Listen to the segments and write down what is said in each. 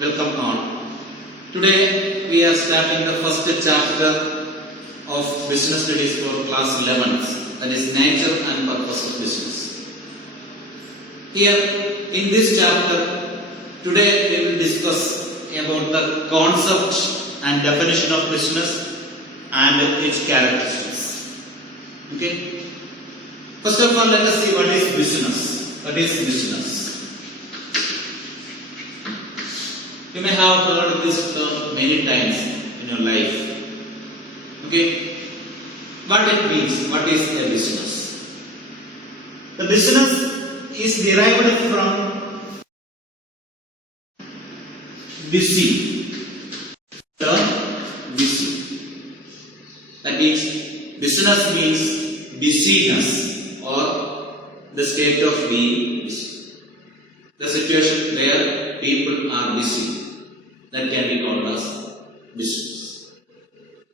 welcome all. Today we are starting the first chapter of business studies for class 11, that is nature and purpose of business. Here in this chapter, today we will discuss about the concept and definition of business and its characteristics. Okay. First of all, let us see what is business. What is business? You may have heard this term many times in your life. Okay? What it means? What is a business? The business is derived from busy. Term busy. That means business means busyness or the state of being busy. The situation where people are busy. That can be called as business.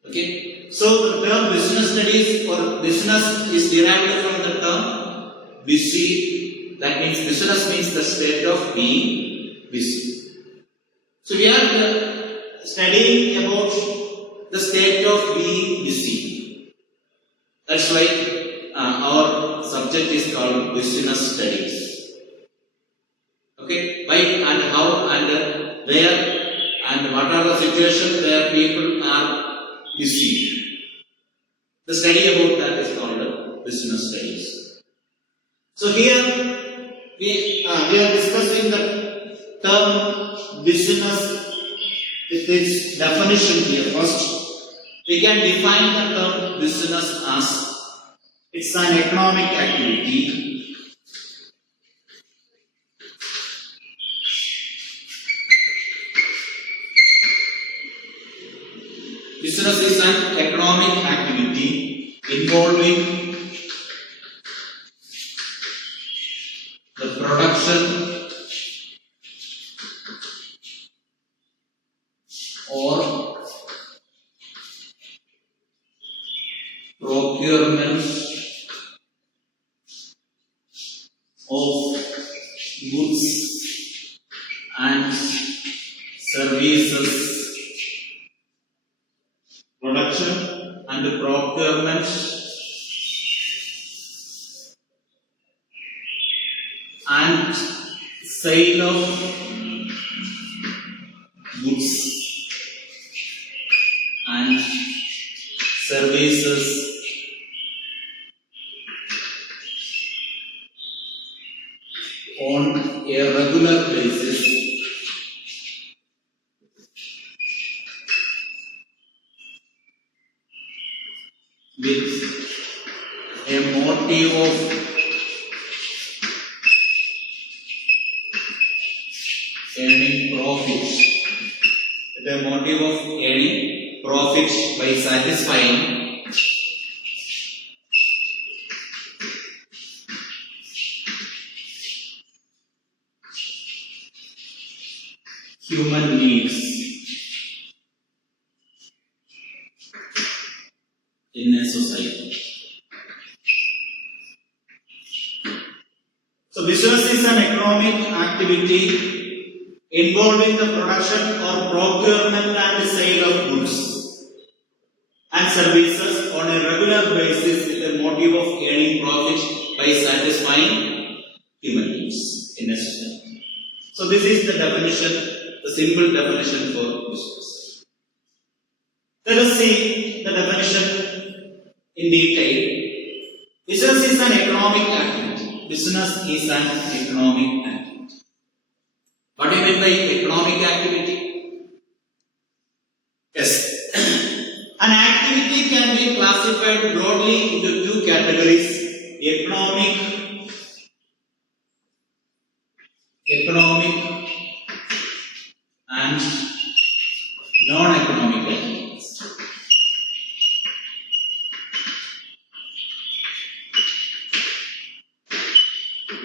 Okay. So the term business studies or business is derived from the term busy. That means business means the state of being busy. So we are studying about the state of being busy. That's why our subject is called business studies. Okay. Why and how and where and what are the situations where people are busy. The study about that is called business studies. So here we are discussing the term business with its definition here. First, we can define the term business as it's an economic activity Business is an economic activity involving the production or procurement of goods and services. Production and procurement and sale of goods and services on a regular basis with a motive of earning profits. With a motive of earning profits by satisfying human needs in a society. So business is an economic activity involving the production or procurement and sale of goods and services on a regular basis with a motive of earning profit by satisfying human needs in a society. So this is the definition, the simple definition for business. Let us see the definition in detail. Business is an economic activity. Business is an economic activity. What do you mean by economic activity? Yes. An activity can be classified broadly into two categories: economic and non-economic activities.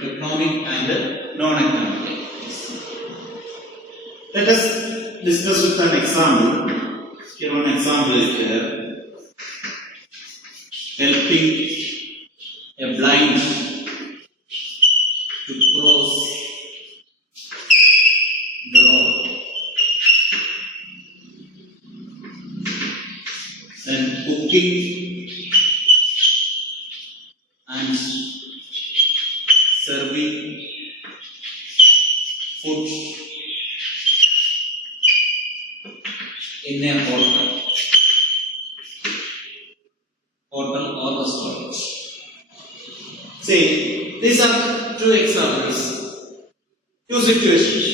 Economic and non-economic activities. Let us discuss with an example. Here one example is there. Helping a blind to cross the road. then cooking and serving food in a hotel or restaurant. See, these are two examples, two situations.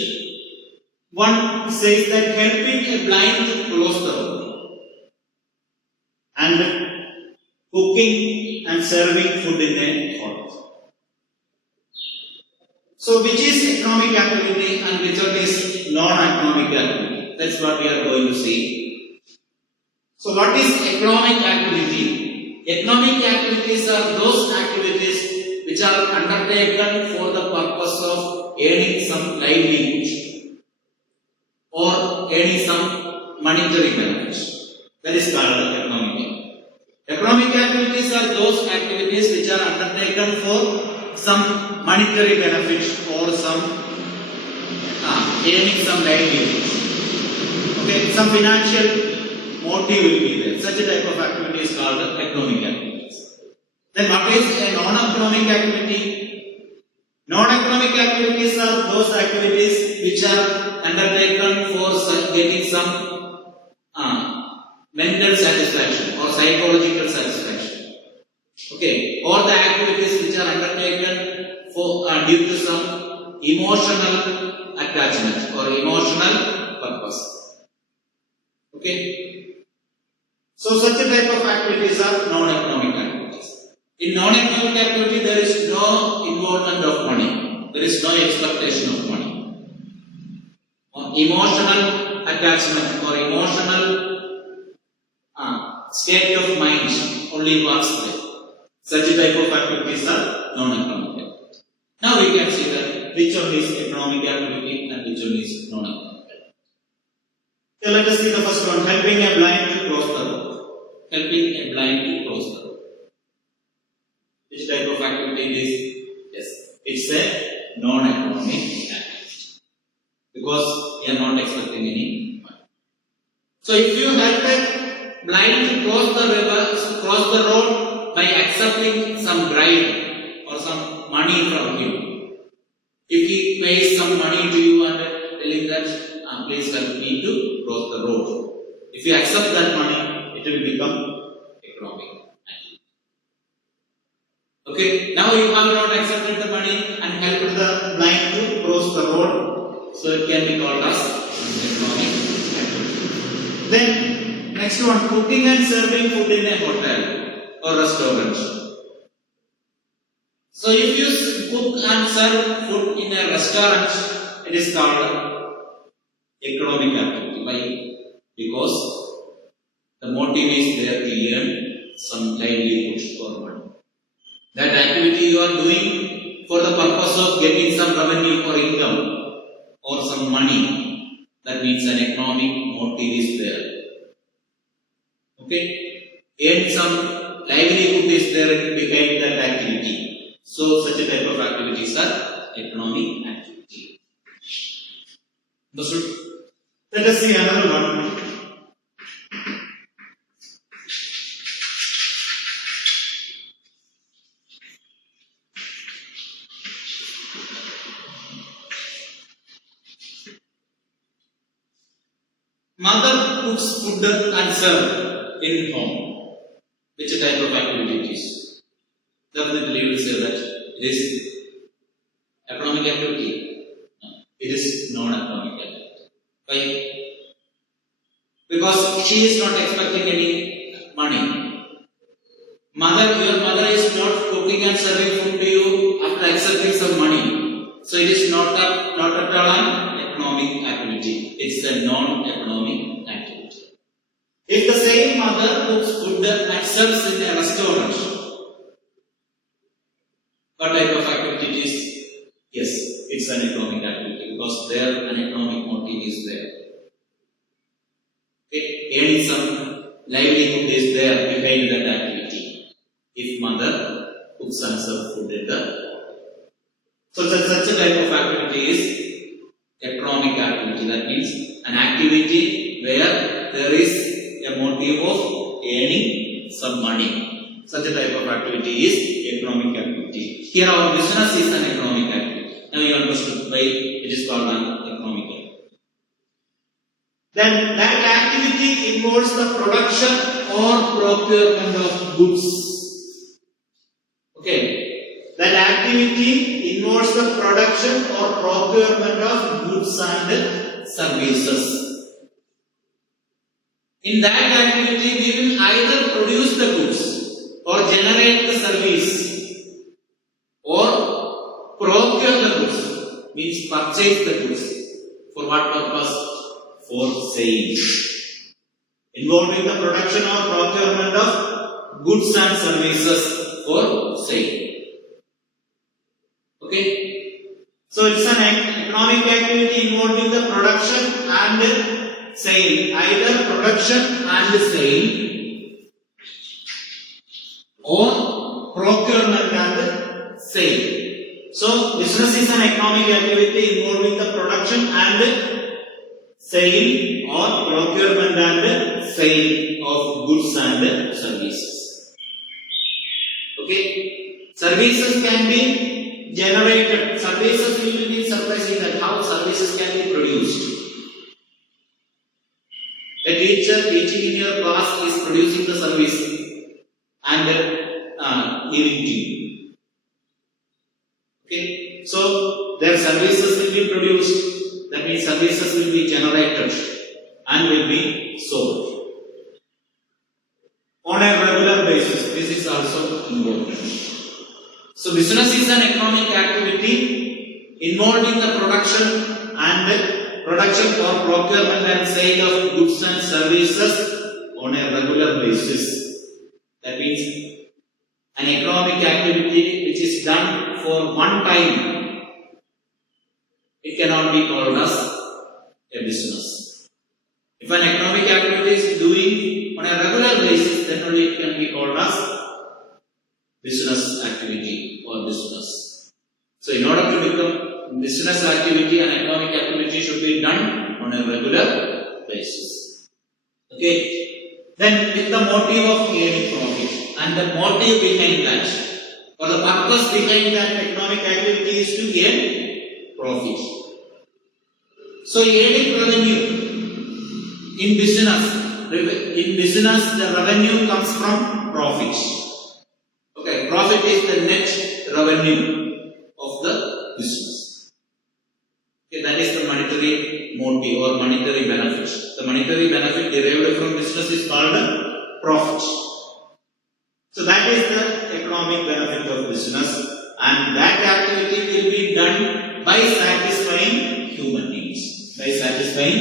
One says that helping a blind to cross the road, and cooking and serving food in a hotel. So, which is economic activity and which one is non-economic activity? That's what we are going to see. So, what is economic activity? Economic activities are those activities which are undertaken for the purpose of earning some livelihood or earning some monetary benefits. That is called economic. Economic activities are those activities which are undertaken for some monetary benefits or some earning some livelihood. Okay, some financial motive will be there. Such a type of activity is called economic activities. Then what is a non-economic activity? Non-economic activities are those activities which are undertaken for getting some mental satisfaction or psychological satisfaction. Okay, or the activities which are undertaken for due to some emotional attachment or emotional purpose. Okay, so such a type of activities are non-economic activities. In non-economic activity, there is no involvement of money. There is no expectation of money. Emotional attachment or emotional state of mind only works there. Such a type of activities are non-economic activities. Now we can see that which one is economic activity and which one is non-economic activity. So let us see the first one, helping a blind to cross the road. Helping a blind to cross the road. Which type of activity it is? Yes, it's a non-economic activity. Because we are not expecting any money. So if you help a blind to cross the road by accepting some bribe or some money from him. If he pays some money to you and telling that please help me to cross the road. If you accept that money, it will become economic activity. Okay, now you have not accepted the money and helped the blind to cross the road, so it can be called as economic activity. Then next one, cooking and serving food in a hotel or restaurant. So if you cook and serve food in a restaurant, it is called economic activity. Why? Because the motive is there to earn some livelihood or money. That activity you are doing for the purpose of getting some revenue or income or some money, that means an economic motive is there. Okay? And some livelihood is there behind that activity. So such a type of activities are economic activity. Understood? Let us see another one. Mother cooks food and serve in home. Which type of activity it is? Definitely we will say that it is economic activity. No, it is non-economic activity. Why? Because she is not expecting any money. Your mother is not cooking and serving food to you after accepting some money. So it is not at all an economic activity. It's a non-economic activity. If the same mother cooks food and serves in a restaurant, what type of activity it is? Yes, it's an economic activity because there an economic motive is there. Okay, earning some livelihood is there behind that activity. If mother cooks and serves food in the so such a type of activity is economic activity. That means an activity where there is a motive of earning some money. Such a type of activity is economic activity. Here our business is an economic activity. Now you understood why it is called an economic activity. Then that activity involves the production or procurement of goods. Okay. That activity involves the production or procurement of goods and services. In that activity, we will either produce the goods or generate the service or procure the goods, means purchase the goods. For what purpose? For sale. Involving the production or procurement of goods and services for sale. Okay? So it's an economic activity involving the production and sale, either production and sale or procurement and sale. So business is an economic activity involving the production and sale or procurement and sale of goods and services. Okay, services can be generated. Services, you will be surprising that how services can be produced. A teacher teaching in your class is producing the service and giving to you. Okay, so their services will be produced. That means services will be generated and will be sold on a regular basis. This is also important. So business is an economic activity involving the production or procurement and sale of goods and services on a regular basis. That means an economic activity which is done for one time. It cannot be called as a business. If an economic activity is doing on a regular basis, then only it can be called as business activity or business. So in order to become business activity and economic activity should be done on a regular basis. Okay. Then with the motive of earning profit and the motive behind that or the purpose behind that economic activity is to earn profit. So earning revenue in business the revenue comes from profit. Okay, profit is the net revenue of the business. Okay, that is the monetary motive or monetary benefit. The monetary benefit derived from business is called profit. So that is the economic benefit of business, and that activity will be done by satisfying human needs. By satisfying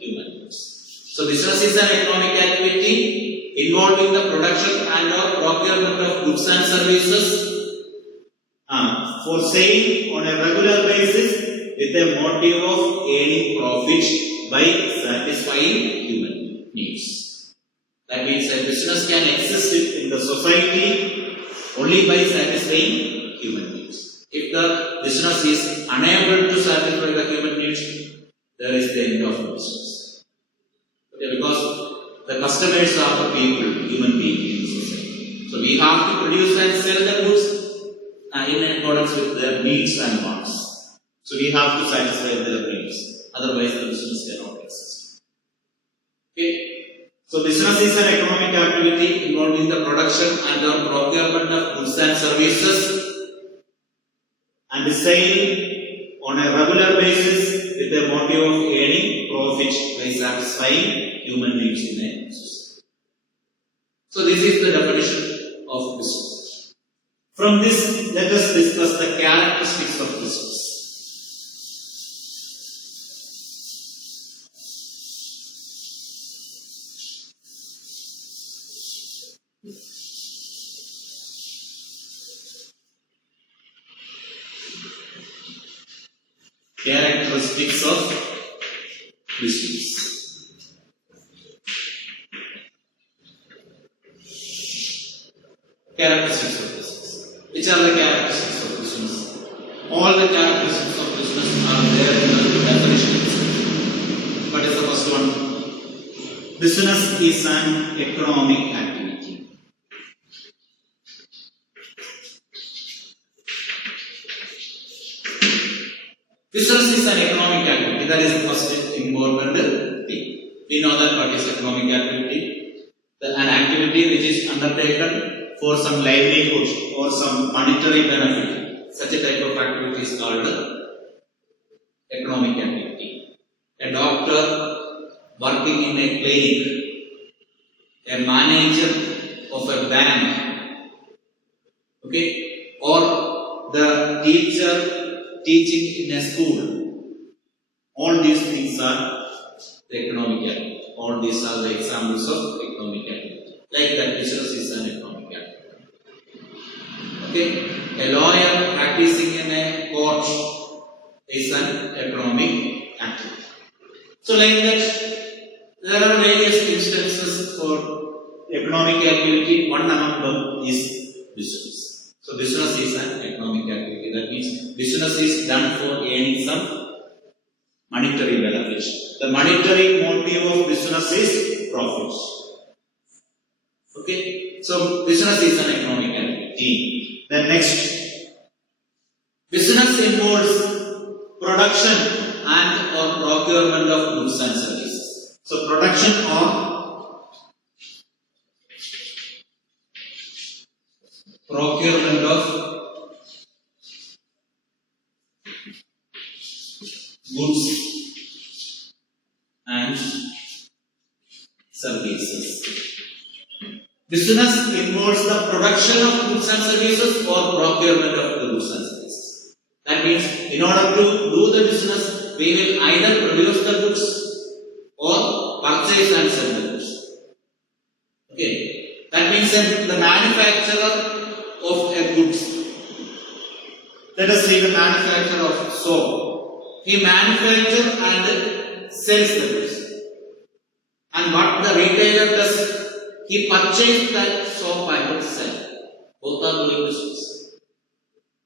human needs. So business is an economic activity involving the production and or procurement of goods and services for sale on a regular basis with a motive of earning profit by satisfying human needs. That means a business can exist in the society only by satisfying human needs. If the business is unable to satisfy the human needs, there is the end of the business. Okay, because the customers are the people, human beings in the society. So we have to produce and sell the goods in accordance with their needs and wants. So we have to satisfy their needs. Otherwise the business cannot exist. Okay. So business is an economic activity involving the production and the procurement of goods and services and the sale on a regular basis with a motive of earning profit by satisfying human needs in a society. So this is the definition of business. From this, let us discuss the characteristics of business. Characteristics of business. Characteristics of business. Which are the characteristics of business? All the characteristics of business are there in the definition. What is the first one? business is an economic activity. Business is an economic activity. That is the first important thing. We know that what is economic activity? An activity which is undertaken for some livelihood or some monetary benefit. Such a type of activity is called economic activity. A doctor working in a clinic, a manager of a bank, okay, or the teacher teaching in a school. All these things are the economic activity. All these are the examples of economic activity. Like that, business is an economic activity. Okay, a lawyer practicing in a court is an economic activity. So, like that, there are various instances for economic activity. One among them is business. So, business is an economic activity. That means business is done for earning some monetary benefit. The monetary motive of business is profits. Okay, so business is an economic activity. Then next, business involves production and or procurement of goods and services. So production or procurement of goods and services. Business involves the production of goods and services or procurement of the goods and services. That means in order to do the business, we will either produce the goods or purchase and sell the goods. Okay. That means the manufacturer of a goods. Let us say the manufacturer of soap. He manufactures and sells the goods. And what the retailer does, he purchases that soap and sell. Both are doing business.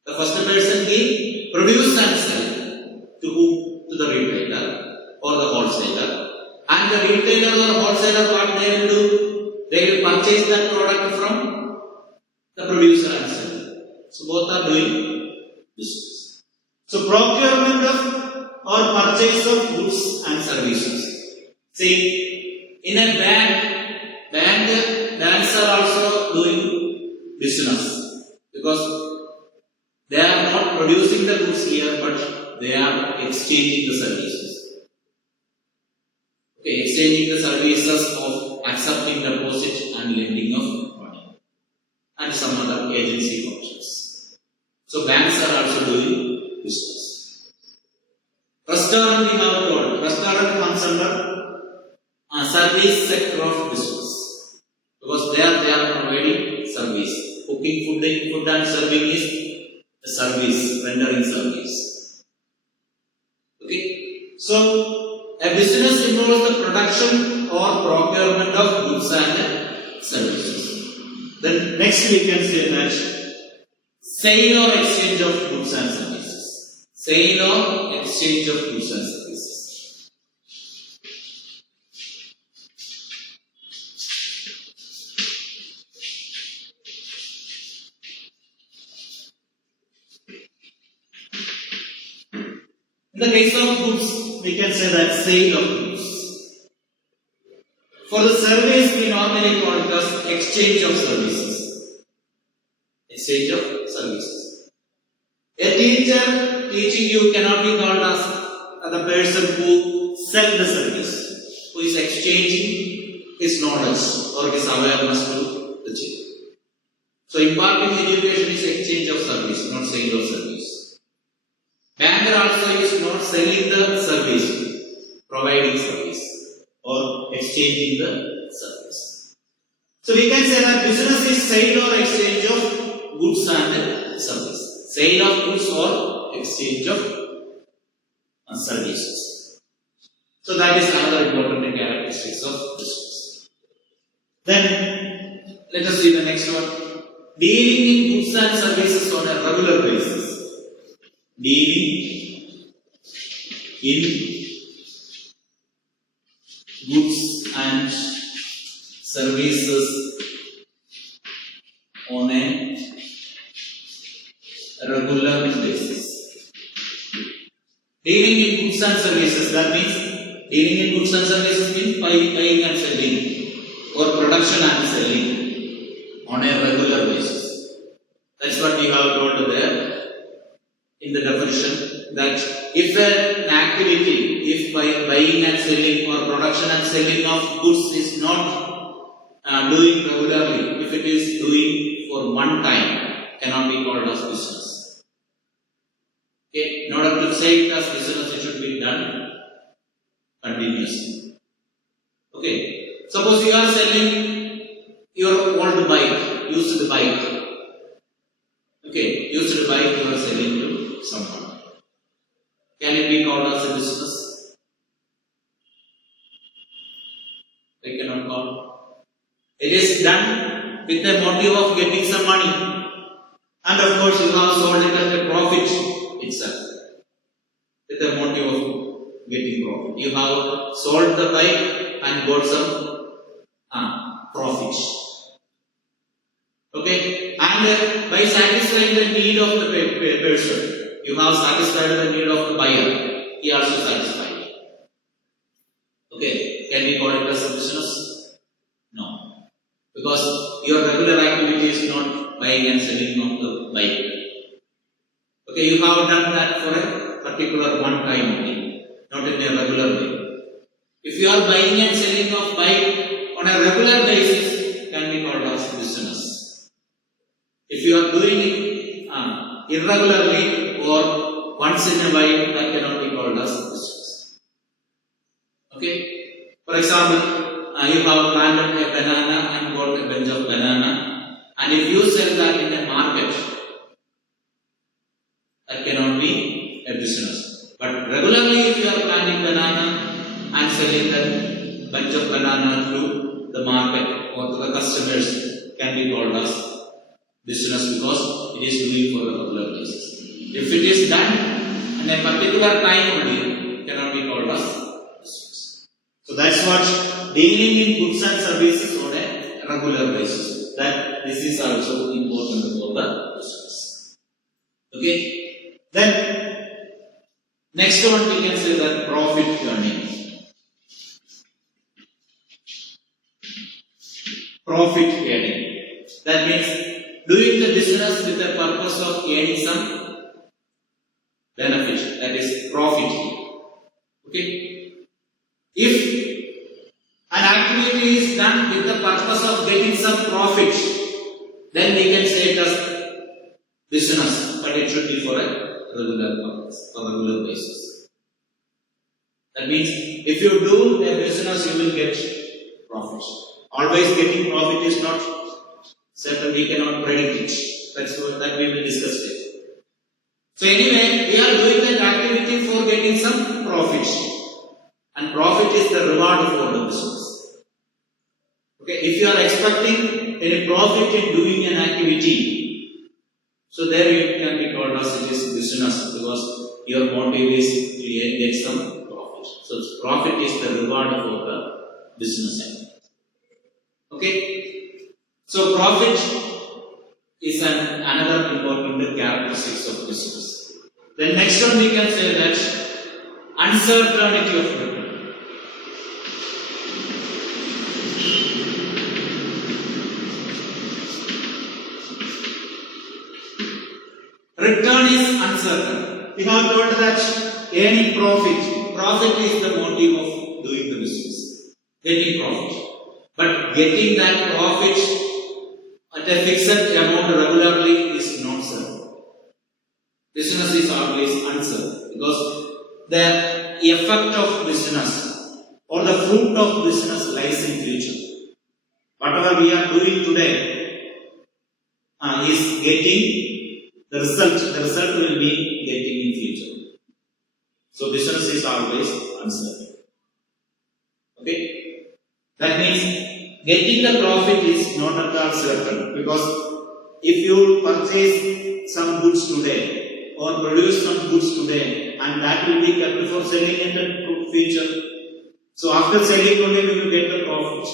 The first person he produce and sell to whom? To the retailer or the wholesaler. And the retailer or wholesaler, what they will do? They will purchase that product from the producer and seller. So both are doing business. So procurement of or purchase of goods and services. See, in a banks are also doing business because they are not producing the goods here, but they are exchanging the services. Okay, exchanging the services of accepting deposit and lending of money and some other agency functions. So banks are also doing business. Restaurant, we have told, restaurant comes under service sector of business because they are providing service. Cooking, food and serving is a service, rendering service. Okay, so a business involves the production or procurement of goods and services. Then next we can say that sale or exchange of goods and services. Sale or exchange of goods and services. In the case of goods, we can say that sale of goods. For the service, we normally call it as exchange of services. Exchange of services. A teacher teaching you cannot be called as the person who sells the service, who is exchanging his knowledge or his awareness to the children. So imparting education is exchange of service, not sale of service. Banker also is not selling the service, providing service or exchanging the service. So we can say that business is sale or exchange of goods and service. Sale of goods or exchange of services. So that is another important characteristics of business. Then let us see the next one. Dealing in goods and services on a regular basis. Dealing in goods and services on a regular basis. Dealing in goods and services, that means dealing in goods and services means buying and selling or production and selling on a regular basis. That's what we have told there in the definition, that if an activity, if buying and selling or production and selling of goods is not doing regularly, if it is doing for one time, cannot be called as business. Okay, in order to say it as business, it should be done continuously. Okay, suppose you are selling your old bike, used bike. Okay, used bike you are selling to someone. Can it be called as a business? I cannot call. It is done with the motive of getting some money. And of course, you have sold it at a profit itself. With the motive of getting profit. You have sold the bike and got some profit. Okay, and by satisfying the need of the person, you have satisfied the need of the buyer. He also satisfied. Okay, can we call it as a business? No, because your regular activity is not buying and selling of the bike. Okay, you have done that for a particular one time only, not in a regular way. If you are buying and selling of bike on a regular basis, can be called as business. If you are doing it irregularly or once in a while, that cannot be called as business. Okay? For example, you have planted a banana and got a bunch of banana, and if you sell that in a market, that cannot be a business. But regularly, if you are planting banana and selling that bunch of banana to the market or to the customers, can be called as business because it is doing for a regular basis. If it is done in a particular time only, it cannot be called as business. So that's what dealing in goods and services on a regular basis. That this is also important for the business. Okay. Then next one we can say that profit earning. Profit earning. That means doing the business with the purpose of gaining some benefit, that is profit. Okay? If an activity is done with the purpose of getting some profit, then we can say it as business, but it should be for a regular purpose, or regular basis. That means if you do a business, you will get profit. Always getting profit is not certain, we cannot predict it. That's what that we will discuss later. So anyway, we are doing that activity for getting some profit. And profit is the reward for the business. Okay, if you are expecting any profit in doing an activity, so there it can be called as it is business because your motive is to get some profit. So profit is the reward for the business. Okay. So profit is another important characteristics of business. Then next one we can say that uncertainty of return. Return is uncertain. We have told that earning profit is the motive of doing the business. Getting profit. But getting that profit at a fixed amount regularly is not certain. Business is always uncertain because the effect of business or the fruit of business lies in future. Whatever we are doing today is getting the result. The result will be getting in future. So business is always uncertain. Okay? That means getting the profit is not at all certain because if you purchase some goods today or produce some goods today and that will be kept for selling in the future, So after selling only we will get the profit.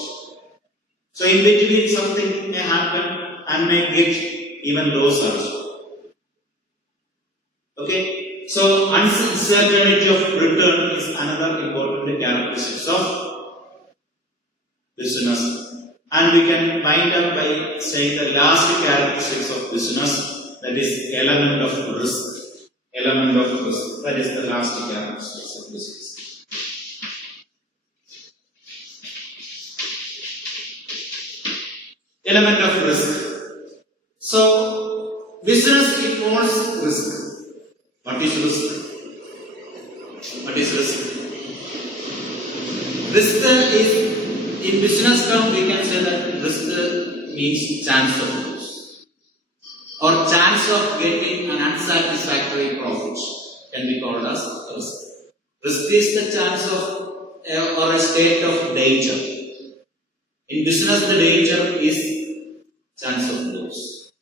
So in between something may happen and may get even loss also. Okay. So uncertainty of return is another important characteristic of business. And we can wind up by saying the last characteristics of business, that is element of risk. Element of risk. That is the last characteristics of business. Element of risk. So, business involves risk. What is risk? What is risk? Risk is, in business term, we can say that risk means chance of loss or chance of getting an unsatisfactory profit can be called as risk. Risk is the chance of or a state of danger. In business, the danger is chance of loss.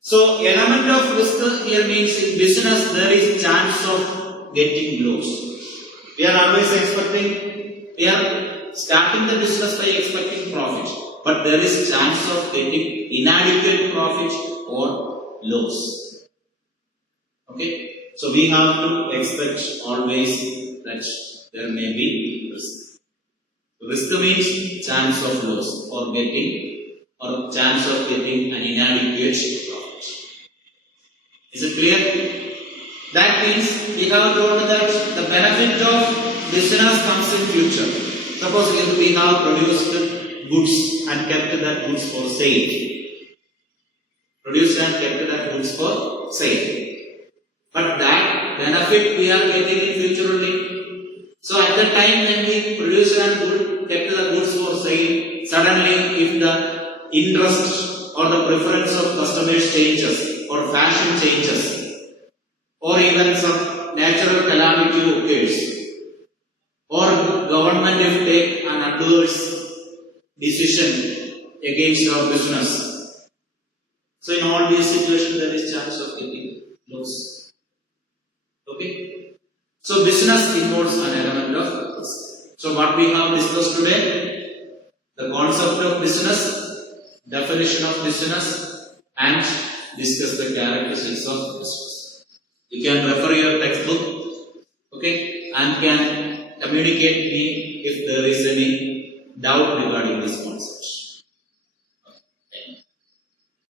So, element of risk here means in business there is chance of getting loss. We are always expecting, we are starting the business by expecting profit, but there is chance of getting inadequate profit or loss. Okay, so we have to expect always that there may be risk. Risk means chance of loss or getting or chance of getting an inadequate profit. Is it clear? That means we have told that the benefit of business comes in future. Suppose we have produced goods and kept that goods for sale. Produced and kept that goods for sale. But that benefit we are getting in future only. So at the time when we produced and kept the goods for sale, suddenly if the interest or the preference of customers changes or fashion changes or even some natural calamity occurs, or government if take an adverse decision against our business. So in all these situations there is chance of getting loss. Okay? So business involves an element of risk. So what we have discussed today, the concept of business, definition of business, and discuss the characteristics of business. You can refer your textbook, okay, and can communicate me if there is any doubt regarding this concept.